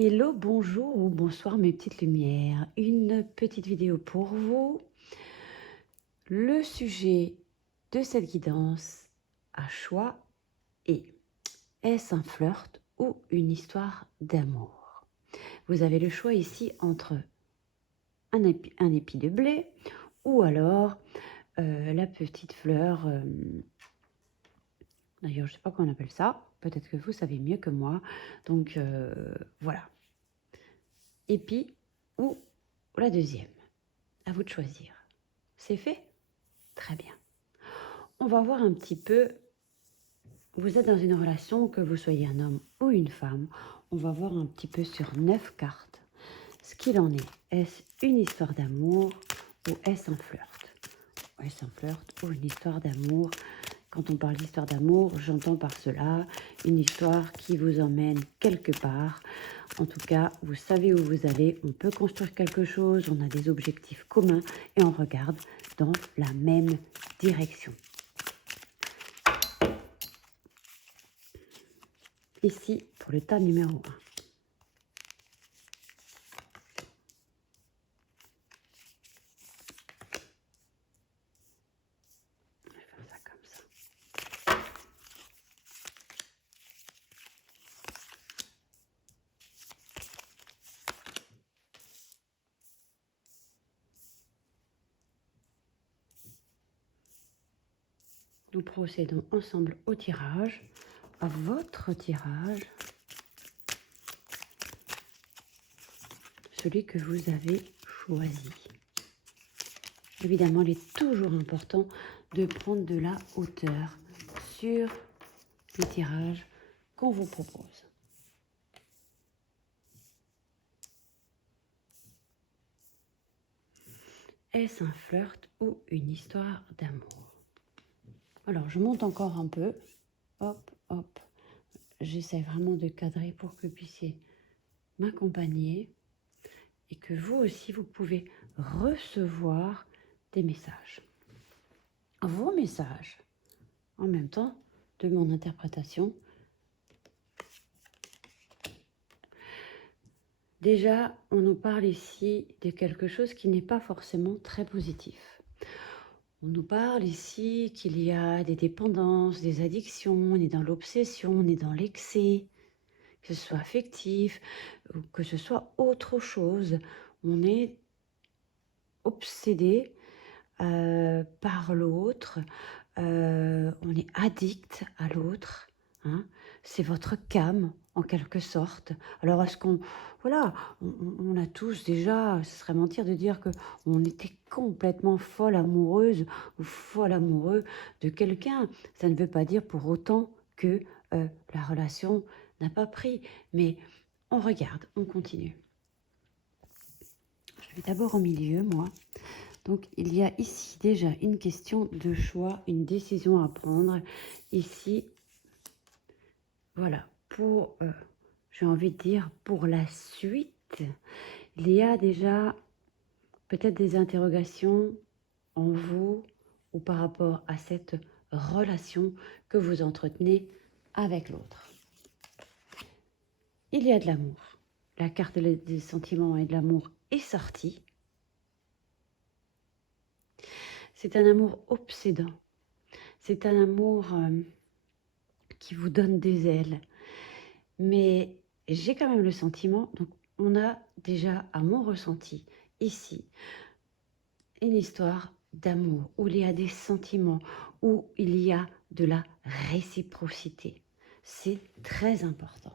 Hello, bonjour ou bonsoir mes petites lumières. Une petite vidéo pour vous. Le sujet de cette guidance à choix est-ce un flirt ou une histoire d'amour? Vous avez le choix ici entre un épi de blé ou alors la petite fleur. D'ailleurs, je ne sais pas comment on appelle ça. Peut-être que vous savez mieux que moi. Donc voilà. Épi ou la deuxième. À vous de choisir. C'est fait? Très bien. On va voir un petit peu, vous êtes dans une relation, que vous soyez un homme ou une femme, on va voir un petit peu sur 9 cartes ce qu'il en est. Est-ce une histoire d'amour ou est-ce un flirt? Est-ce un flirt ou une histoire d'amour? Quand on parle d'histoire d'amour, j'entends par cela une histoire qui vous emmène quelque part. En tout cas, vous savez où vous allez, on peut construire quelque chose, on a des objectifs communs et on regarde dans la même direction. Ici, pour le tas numéro 1. Je vais faire ça comme ça. Nous procédons ensemble au tirage, à votre tirage, celui que vous avez choisi. Évidemment, il est toujours important de prendre de la hauteur sur les tirages qu'on vous propose. Est-ce un flirt ou une histoire d'amour? Alors, je monte encore un peu. Hop, hop. J'essaie vraiment de cadrer pour que vous puissiez m'accompagner et que vous aussi, vous pouvez recevoir des messages. Vos messages, en même temps, de mon interprétation. Déjà, on nous parle ici de quelque chose qui n'est pas forcément très positif. On nous parle ici qu'il y a des dépendances, des addictions, on est dans l'obsession, on est dans l'excès, que ce soit affectif ou que ce soit autre chose. On est obsédé par l'autre, on est addict à l'autre, hein. C'est votre cam en quelque sorte. Alors est-ce qu'on, voilà, on a tous déjà, ce serait mentir de dire que on était complètement folle amoureuse ou folle amoureux de quelqu'un. Ça ne veut pas dire pour autant que la relation n'a pas pris, mais on regarde, on continue. Je vais d'abord au milieu, moi. Donc, il y a ici déjà une question de choix, une décision à prendre. Ici, voilà, pour, j'ai envie de dire, pour la suite, il y a déjà peut-être des interrogations en vous ou par rapport à cette relation que vous entretenez avec l'autre. Il y a de l'amour. La carte des sentiments et de l'amour est sortie. C'est un amour obsédant. C'est un amour qui vous donne des ailes. Mais j'ai quand même le sentiment, donc on a déjà, à mon ressenti, ici, une histoire d'amour, où il y a des sentiments, où il y a de la réciprocité. C'est très important.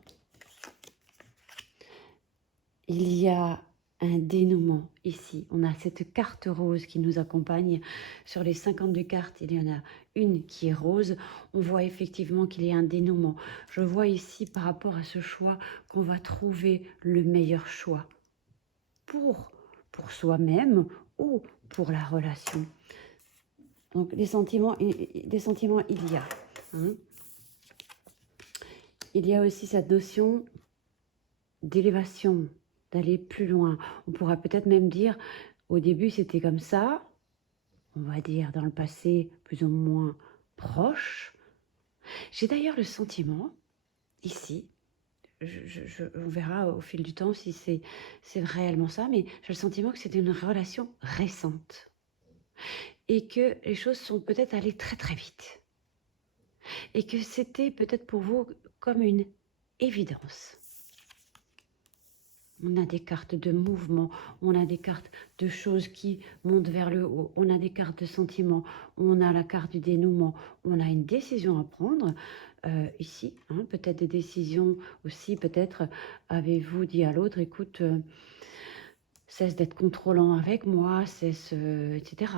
Il y a un dénouement ici. On a cette carte rose qui nous accompagne. Sur les 52 cartes, il y en a une qui est rose. On voit effectivement qu'il y a un dénouement. Je vois ici, par rapport à ce choix, qu'on va trouver le meilleur choix pour soi-même ou pour la relation. Donc, des sentiments, il y a. Hein. Il y a aussi cette notion d'élévation, d'aller plus loin. On pourra peut-être même dire, au début c'était comme ça, on va dire dans le passé plus ou moins proche. J'ai d'ailleurs le sentiment, ici, on verra au fil du temps si c'est réellement ça, mais j'ai le sentiment que c'était une relation récente et que les choses sont peut-être allées très très vite et que c'était peut-être pour vous comme une évidence. On a des cartes de mouvement, on a des cartes de choses qui montent vers le haut, on a des cartes de sentiments, on a la carte du dénouement, on a une décision à prendre ici, hein, peut-être des décisions aussi, peut-être avez-vous dit à l'autre, écoute, cesse d'être contrôlant avec moi, cesse, etc.,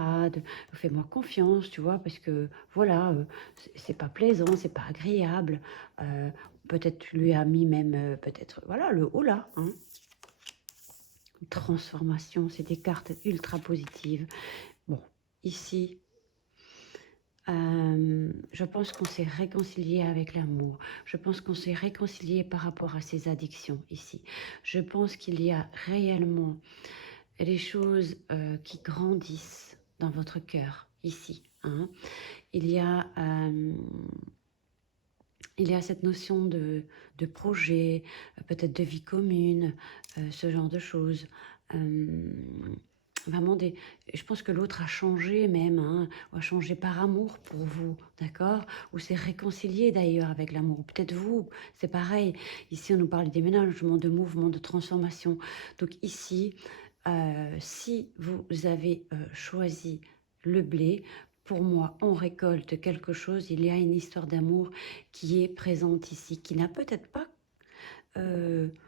fais-moi confiance, tu vois, parce que voilà, c'est pas plaisant, c'est pas agréable, peut-être tu lui as mis même, peut-être, voilà, le haut là, hein. Transformation, c'est des cartes ultra positives. Bon, ici, je pense qu'on s'est réconcilié avec l'amour. Je pense qu'on s'est réconcilié par rapport à ces addictions ici. Je pense qu'il y a réellement des choses qui grandissent dans votre cœur ici, hein. Il y a cette notion de projet, peut-être de vie commune, ce genre de choses. Vraiment je pense que l'autre a changé même, hein, ou a changé par amour pour vous, d'accord? Ou s'est réconcilié d'ailleurs avec l'amour. Peut-être vous, c'est pareil. Ici, on nous parle de déménagement, de mouvement, de transformation. Donc ici, si vous avez choisi le blé, pour moi, on récolte quelque chose. Il y a une histoire d'amour qui est présente ici, qui n'a peut-être pas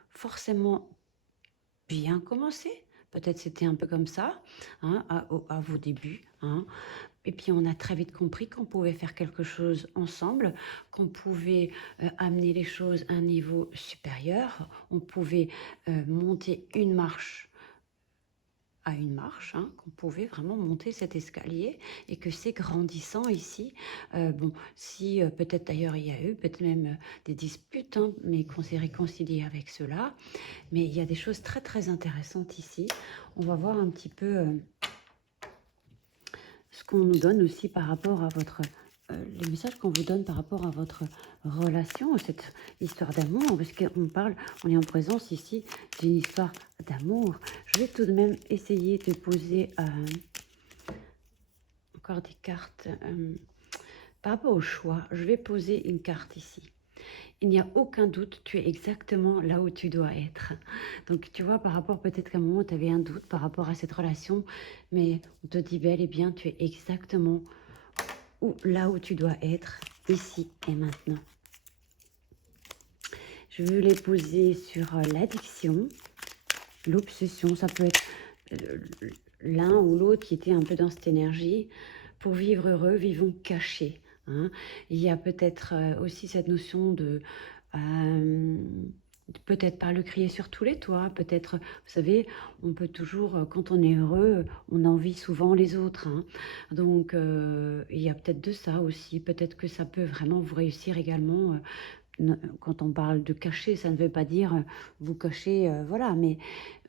forcément bien commencé. Peut-être c'était un peu comme ça, hein, à vos débuts, hein. Et puis on a très vite compris qu'on pouvait faire quelque chose ensemble, qu'on pouvait amener les choses à un niveau supérieur, on pouvait monter une marche à une marche, hein, qu'on pouvait vraiment monter cet escalier et que c'est grandissant ici. Bon, si peut-être d'ailleurs il y a eu peut-être même des disputes, hein, mais qu'on s'est réconcilié avec cela. Mais il y a des choses très très intéressantes ici. On va voir un petit peu ce qu'on nous donne aussi par rapport à votre... les messages qu'on vous donne par rapport à votre relation, cette histoire d'amour, parce qu'on parle, on est en présence ici d'une histoire d'amour. Je vais tout de même essayer de poser encore des cartes. Par rapport au choix, je vais poser une carte ici. Il n'y a aucun doute, tu es exactement là où tu dois être. Donc, tu vois, par rapport peut-être qu'à un moment, tu avais un doute par rapport à cette relation, mais on te dit bel et bien, tu es exactement là où tu dois être, ici et maintenant. Je vais les poser sur l'addiction, l'obsession. Ça peut être l'un ou l'autre qui était un peu dans cette énergie. Pour vivre heureux, vivons cachés. Hein. Il y a peut-être aussi cette notion de peut-être pas le crier sur tous les toits, peut-être, vous savez, on peut toujours, quand on est heureux, on envie souvent les autres. Hein. Donc, il y a peut-être de ça aussi. Peut-être que ça peut vraiment vous réussir également. Quand on parle de cacher, ça ne veut pas dire vous cacher, voilà, mais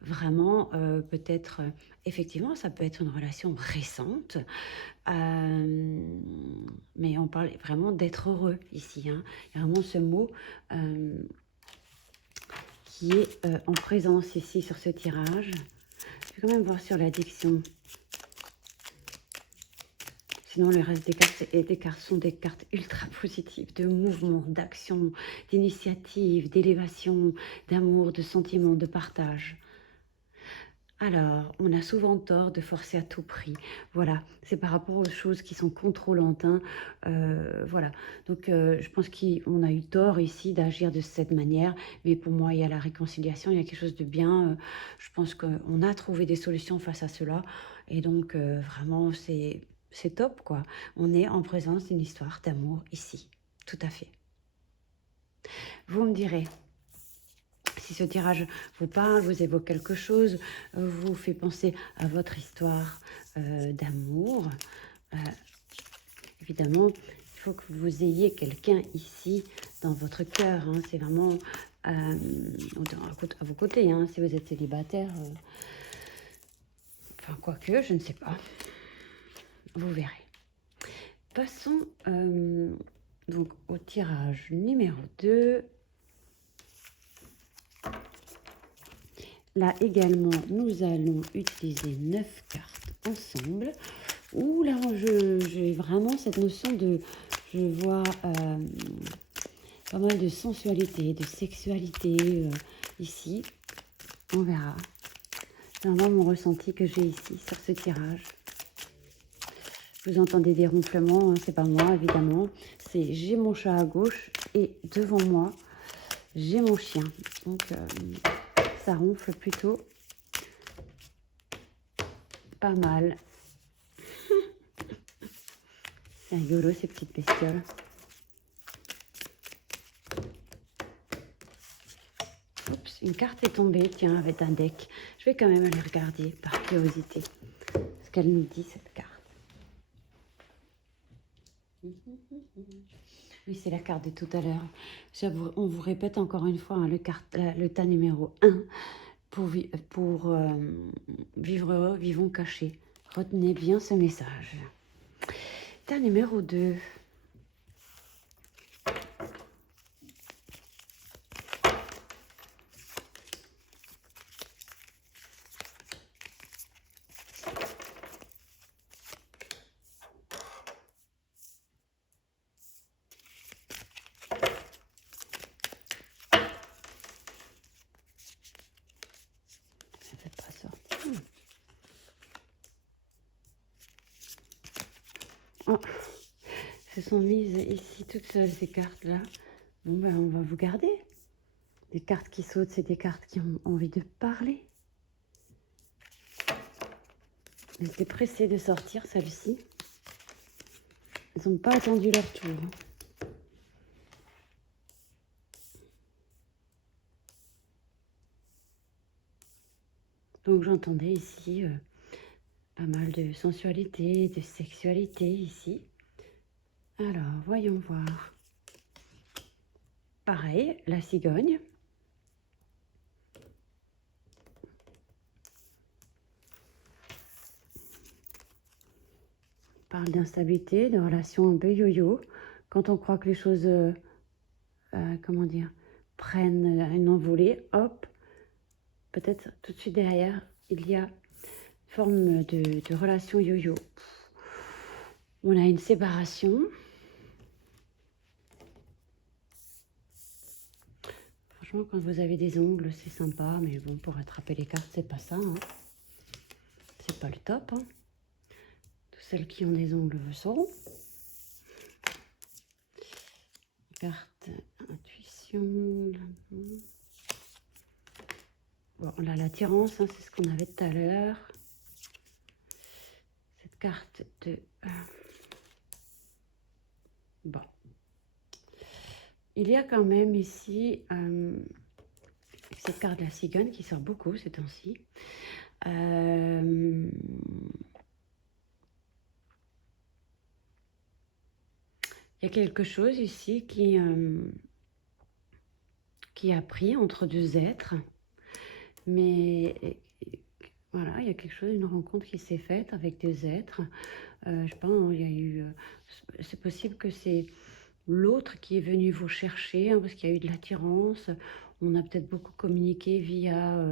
vraiment, peut-être, effectivement, ça peut être une relation récente, mais on parle vraiment d'être heureux ici. Hein. Il y a vraiment ce mot qui est en présence ici sur ce tirage. Je vais quand même voir sur l'addiction. Sinon, le reste des cartes sont des cartes ultra positives, de mouvement, d'action, d'initiative, d'élévation, d'amour, de sentiment, de partage. Alors, on a souvent tort de forcer à tout prix. Voilà, c'est par rapport aux choses qui sont contrôlantes. Hein. Voilà, donc je pense qu'on a eu tort ici d'agir de cette manière. Mais pour moi, il y a la réconciliation, il y a quelque chose de bien. Je pense qu'on a trouvé des solutions face à cela. Et donc, vraiment, c'est top, quoi. On est en présence d'une histoire d'amour ici. Tout à fait. Vous me direz... Si ce tirage vous parle, vous évoque quelque chose, vous fait penser à votre histoire d'amour, évidemment, il faut que vous ayez quelqu'un ici dans votre cœur. Hein, c'est vraiment à vos côtés. Hein, si vous êtes célibataire, enfin, quoique, je ne sais pas. Vous verrez. Passons donc au tirage numéro 2. Là également, nous allons utiliser 9 cartes ensemble. Ouh là, j'ai vraiment cette notion de... Je vois pas mal de sensualité, de sexualité ici. On verra. C'est vraiment mon ressenti que j'ai ici sur ce tirage. Vous entendez des ronflements, hein, c'est pas moi évidemment. C'est j'ai mon chat à gauche et devant moi, j'ai mon chien. Donc ça ronfle plutôt pas mal. C'est rigolo ces petites bestioles. Oups, une carte est tombée, tiens, avec un deck. Je vais quand même aller regarder par curiosité ce qu'elle nous dit cette carte. Oui, c'est la carte de tout à l'heure. On vous répète encore une fois hein, le tas numéro 1 pour vivre heureux, vivons cachés. Retenez bien ce message. Tas numéro 2. Ça ne fait pas sortir. Oh, se sont mises ici toutes seules ces cartes-là. Bon, ben, on va vous garder. Des cartes qui sautent, c'est des cartes qui ont envie de parler. Elles étaient pressées de sortir, celles-ci. Elles n'ont pas attendu leur tour. Donc j'entendais ici pas mal de sensualité, de sexualité ici. Alors, voyons voir. Pareil, la cigogne. On parle d'instabilité, de relations un peu yo-yo. Quand on croit que les choses, comment dire, prennent une envolée, hop, peut-être tout de suite derrière, il y a une forme de relation yo-yo. On a une séparation. Franchement, quand vous avez des ongles, c'est sympa, mais bon, pour attraper les cartes, c'est pas ça. Hein. C'est pas le top. Hein. Toutes celles qui ont des ongles le sauront. Carte intuition. Bon, on a l'attirance, hein, c'est ce qu'on avait tout à l'heure. Cette carte de... Bon. Il y a quand même ici cette carte de la cigogne qui sort beaucoup ces temps-ci. Il y a quelque chose ici qui a pris entre deux êtres. Mais voilà, il y a quelque chose, une rencontre qui s'est faite avec deux êtres. Je pense, il y a eu... c'est possible que c'est l'autre qui est venu vous chercher, hein, parce qu'il y a eu de l'attirance. On a peut-être beaucoup communiqué via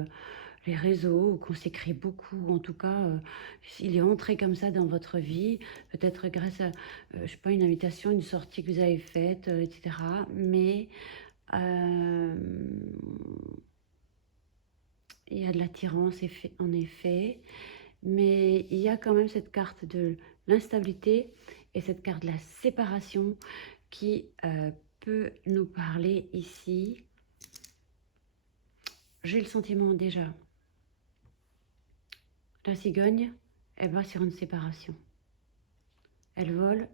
les réseaux, qu'on s'écrit beaucoup. En tout cas, il est entré comme ça dans votre vie, peut-être grâce à, je sais pas, une invitation, une sortie que vous avez faite, etc. Mais il y a de l'attirance, en effet. Mais il y a quand même cette carte de l'instabilité et cette carte de la séparation qui peut nous parler ici. J'ai le sentiment déjà. La cigogne, elle va sur une séparation. Elle vole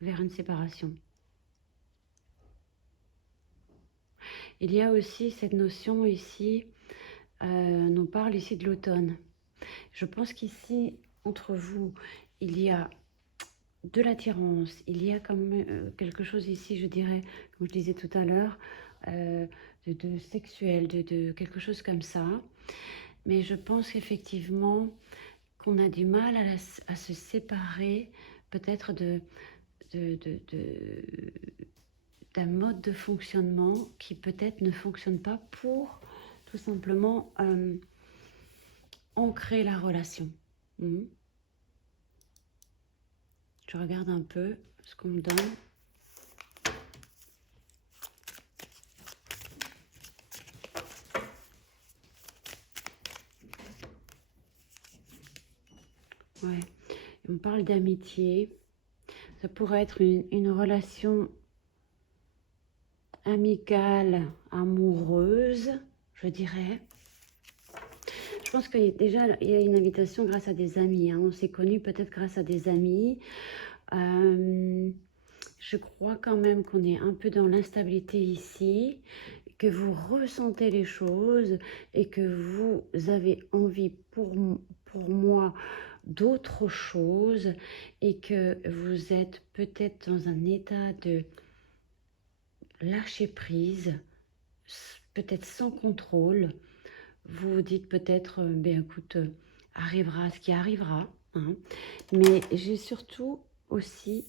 vers une séparation. Il y a aussi cette notion ici, on parle ici de l'automne. Je pense qu'ici, entre vous, il y a de l'attirance, il y a quand même quelque chose ici, je dirais, comme je disais tout à l'heure, de sexuel, de quelque chose comme ça. Mais je pense effectivement qu'on a du mal à se séparer peut-être d'un mode de fonctionnement qui peut-être ne fonctionne pas pour tout simplement ancrer la relation. Mhm. Je regarde un peu ce qu'on me donne. Ouais. On parle d'amitié. Ça pourrait être une relation amicale, amoureuse, je dirais. Je pense que déjà, il y a une invitation grâce à des amis. Hein. On s'est connus peut-être grâce à des amis. Je crois quand même qu'on est un peu dans l'instabilité ici, que vous ressentez les choses et que vous avez envie pour moi d'autres choses et que vous êtes peut-être dans un état de lâcher prise, peut-être sans contrôle. Vous vous dites peut-être, ben écoute, arrivera ce qui arrivera. Hein. Mais j'ai surtout aussi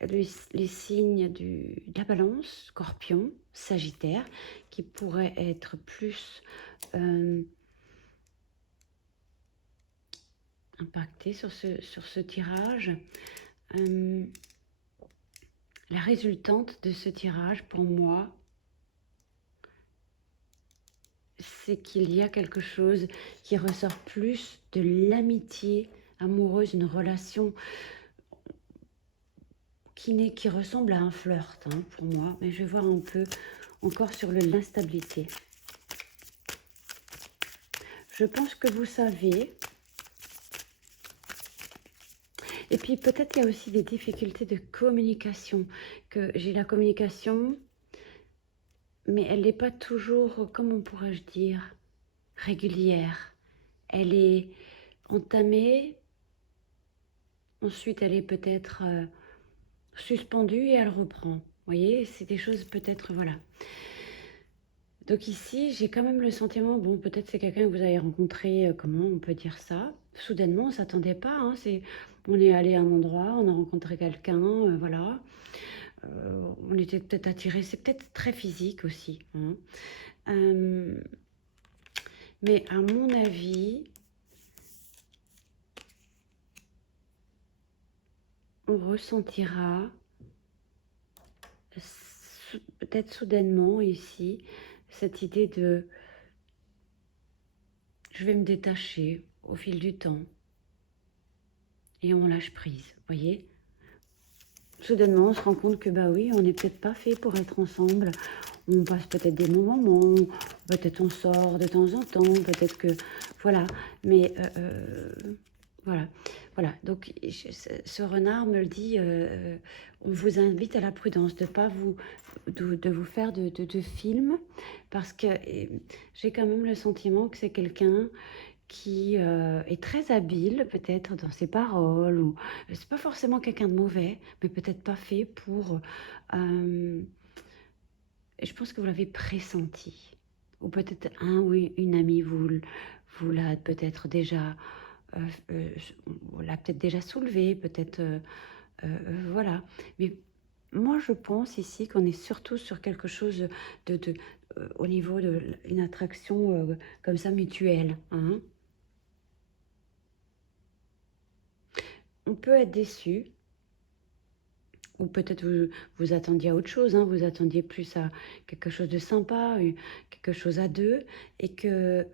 les signes de la balance, scorpion, sagittaire, qui pourraient être plus impactés sur ce tirage. La résultante de ce tirage, pour moi, c'est qu'il y a quelque chose qui ressort plus de l'amitié amoureuse, une relation qui ressemble à un flirt, hein, pour moi. Mais je vais voir un peu encore sur l'instabilité. Je pense que vous savez. Et puis peut-être qu'il y a aussi des difficultés de communication. Que j'ai la communication, mais elle n'est pas toujours, comment pourrais-je dire, régulière. Elle est entamée, ensuite elle est peut-être suspendue et elle reprend. Vous voyez, c'est des choses peut-être, voilà. Donc ici, j'ai quand même le sentiment, bon, peut-être c'est quelqu'un que vous avez rencontré, comment on peut dire ça, soudainement, on ne s'attendait pas, hein, on est allé à un endroit, on a rencontré quelqu'un, voilà, on était peut-être attirés, c'est peut-être très physique aussi, hein. Mais à mon avis, on ressentira peut-être soudainement ici cette idée de je vais me détacher au fil du temps et on lâche prise, voyez. Soudainement, on se rend compte que bah oui, on n'est peut-être pas fait pour être ensemble. On passe peut-être des moments, peut-être on sort de temps en temps, peut-être que voilà. Mais voilà, voilà. Donc ce renard me le dit. On vous invite à la prudence de pas de vous faire de films parce que j'ai quand même le sentiment que c'est quelqu'un qui est très habile peut-être dans ses paroles ou c'est pas forcément quelqu'un de mauvais mais peut-être pas fait pour je pense que vous l'avez pressenti ou peut-être un ou une amie vous l'a peut-être déjà l'a peut-être déjà soulevé peut-être voilà mais moi je pense ici qu'on est surtout sur quelque chose de au niveau d'une attraction comme ça mutuelle, hein. On peut être déçu, ou peut-être vous attendiez à autre chose, hein, vous attendiez plus à quelque chose de sympa, quelque chose à deux, et que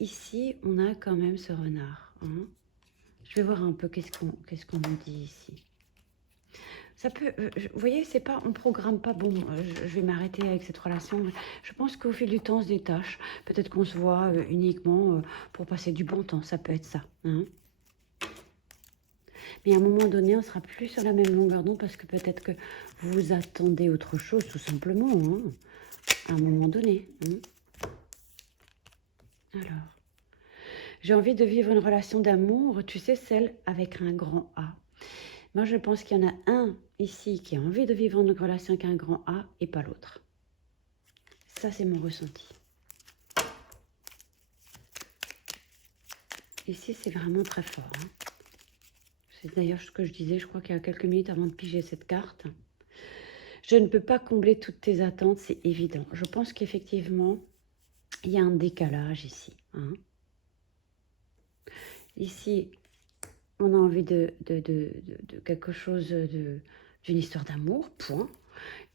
ici, on a quand même ce renard. Hein. Je vais voir un peu qu'est-ce qu'on nous dit ici. Ça peut, vous voyez, c'est pas, on programme pas. Bon, je vais m'arrêter avec cette relation. Je pense qu'au fil du temps, on se détache. Peut-être qu'on se voit uniquement pour passer du bon temps. Ça peut être ça. Hein. Mais à un moment donné, on sera plus sur la même longueur d'onde parce que peut-être que vous attendez autre chose, tout simplement, hein, à un moment donné. Hein. Alors, j'ai envie de vivre une relation d'amour, tu sais, celle avec un grand A. Moi, je pense qu'il y en a un ici qui a envie de vivre une relation avec un grand A et pas l'autre. Ça, c'est mon ressenti. Ici, c'est vraiment très fort. Hein. C'est d'ailleurs ce que je disais, je crois qu'il y a quelques minutes avant de piger cette carte. Je ne peux pas combler toutes tes attentes, c'est évident. Je pense qu'effectivement, il y a un décalage ici. Hein. ici, on a envie de quelque chose, d'une histoire d'amour, point.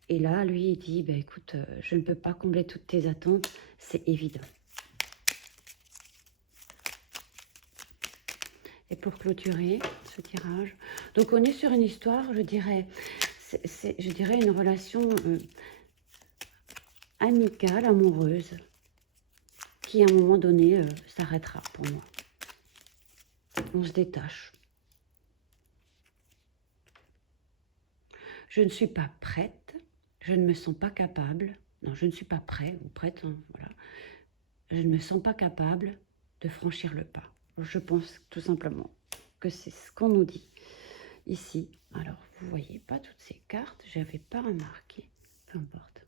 Et là, lui, il dit, ben, écoute, je ne peux pas combler toutes tes attentes, c'est évident. Et pour clôturer ce tirage, donc on est sur une histoire, je dirais, je dirais une relation amicale, amoureuse, qui à un moment donné s'arrêtera pour moi. On se détache. Je ne suis pas prête, je ne me sens pas capable, non, je ne suis pas prêt ou prête, hein, voilà. Je ne me sens pas capable de franchir le pas. Je pense tout simplement que c'est ce qu'on nous dit ici. Alors, vous voyez pas toutes ces cartes, je n'avais pas remarqué, peu importe.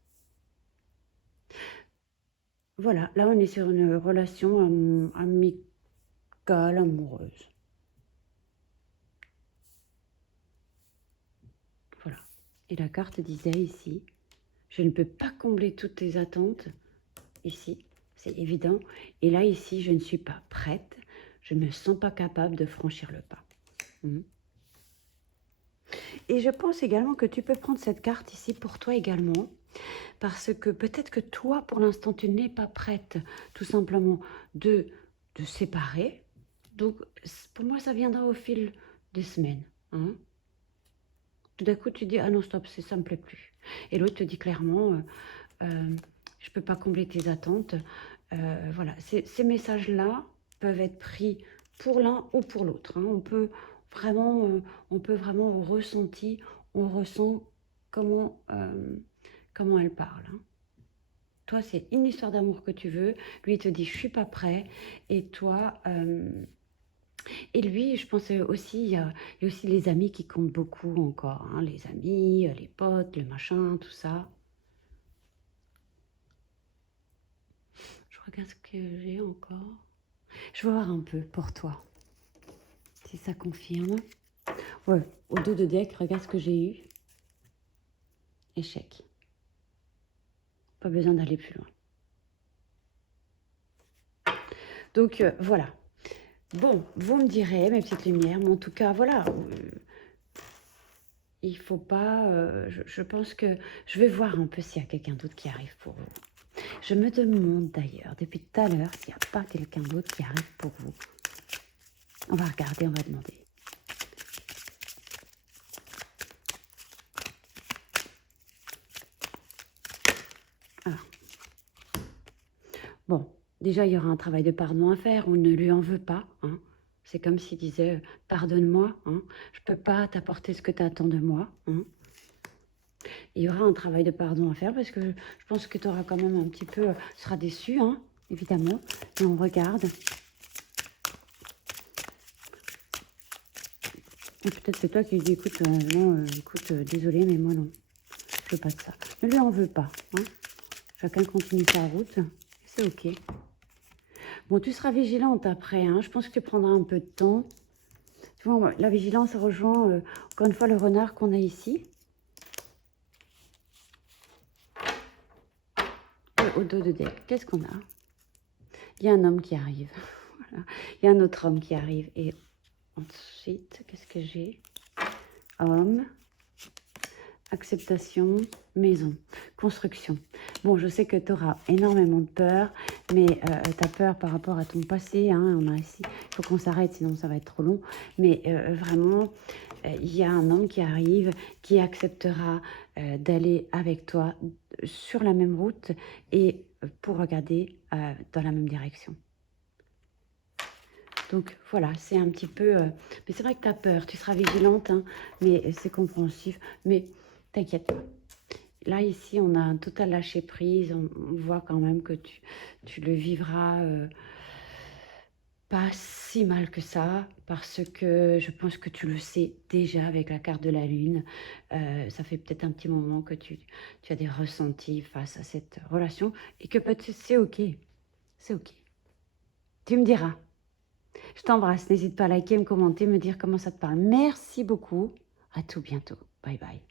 Voilà, là on est sur une relation amicale, amoureuse. Voilà. Et la carte disait ici, je ne peux pas combler toutes tes attentes, ici, c'est évident. Et là, ici, je ne suis pas prête, je ne me sens pas capable de franchir le pas. Et je pense également que tu peux prendre cette carte ici pour toi également, parce que peut-être que toi, pour l'instant, tu n'es pas prête, tout simplement, de séparer. Donc, pour moi, ça viendra au fil des semaines. Hein. Tout d'un coup, tu dis, ah non, stop, ça ne me plaît plus. Et l'autre te dit clairement, je ne peux pas combler tes attentes. Voilà, ces messages-là peuvent être pris pour l'un ou pour l'autre. Hein. On peut vraiment au ressenti, on ressent comment elle parle. Hein. Toi, c'est une histoire d'amour que tu veux. Lui, il te dit, je suis pas prêt. Et toi, et lui, je pense aussi, il y a aussi les amis qui comptent beaucoup encore. Hein. Les amis, les potes, le machin, tout ça. Je regarde ce que j'ai encore. Je vais voir un peu pour toi. Si ça confirme. Ouais, au dos de deck, regarde ce que j'ai eu. Échec. Pas besoin d'aller plus loin. Donc, voilà. Bon, vous me direz, mes petites lumières, mais en tout cas, voilà. Il faut pas... je pense que je vais voir un peu s'il y a quelqu'un d'autre qui arrive pour vous. Je me demande d'ailleurs, depuis tout à l'heure, s'il n'y a pas quelqu'un d'autre qui arrive pour vous. On va regarder, on va demander. Alors. Bon, déjà, il y aura un travail de pardon à faire. On ne lui en veut pas. Hein. C'est comme s'il disait, pardonne-moi. Hein. Je ne peux pas t'apporter ce que tu attends de moi. Hein. Il y aura un travail de pardon à faire parce que je pense que tu auras quand même un petit peu... Tu seras déçu, hein, évidemment. Et on regarde. Et peut-être c'est toi qui dis, écoute, non, écoute, désolé, mais moi non. Je veux pas de ça. Ne lui en veux pas. Hein. Chacun continue sa route. C'est ok. Bon, tu seras vigilante après. Hein. Je pense que tu prendras un peu de temps. Tu vois, la vigilance rejoint, encore une fois, le renard qu'on a ici. Et au dos de deck, qu'est-ce qu'on a? Il y a un homme qui arrive. Voilà. Il y a un autre homme qui arrive. Et ensuite, qu'est-ce que j'ai? Homme, acceptation, maison, construction. Bon, je sais que tu auras énormément de peur, mais tu as peur par rapport à ton passé. Hein, on a ici, il faut qu'on s'arrête, sinon ça va être trop long. Mais vraiment, il y a un homme qui arrive, qui acceptera d'aller avec toi sur la même route et pour regarder dans la même direction. Donc voilà, c'est un petit peu... mais c'est vrai que tu as peur, tu seras vigilante, hein, mais c'est compréhensif. Mais t'inquiète pas. Là, ici, on a un total lâcher-prise. On voit quand même que tu le vivras pas si mal que ça, parce que je pense que tu le sais déjà avec la carte de la Lune. Ça fait peut-être un petit moment que tu as des ressentis face à cette relation et que peut-être c'est ok. C'est ok. Tu me diras. Je t'embrasse. N'hésite pas à liker, me commenter, me dire comment ça te parle. Merci beaucoup. À tout bientôt. Bye bye.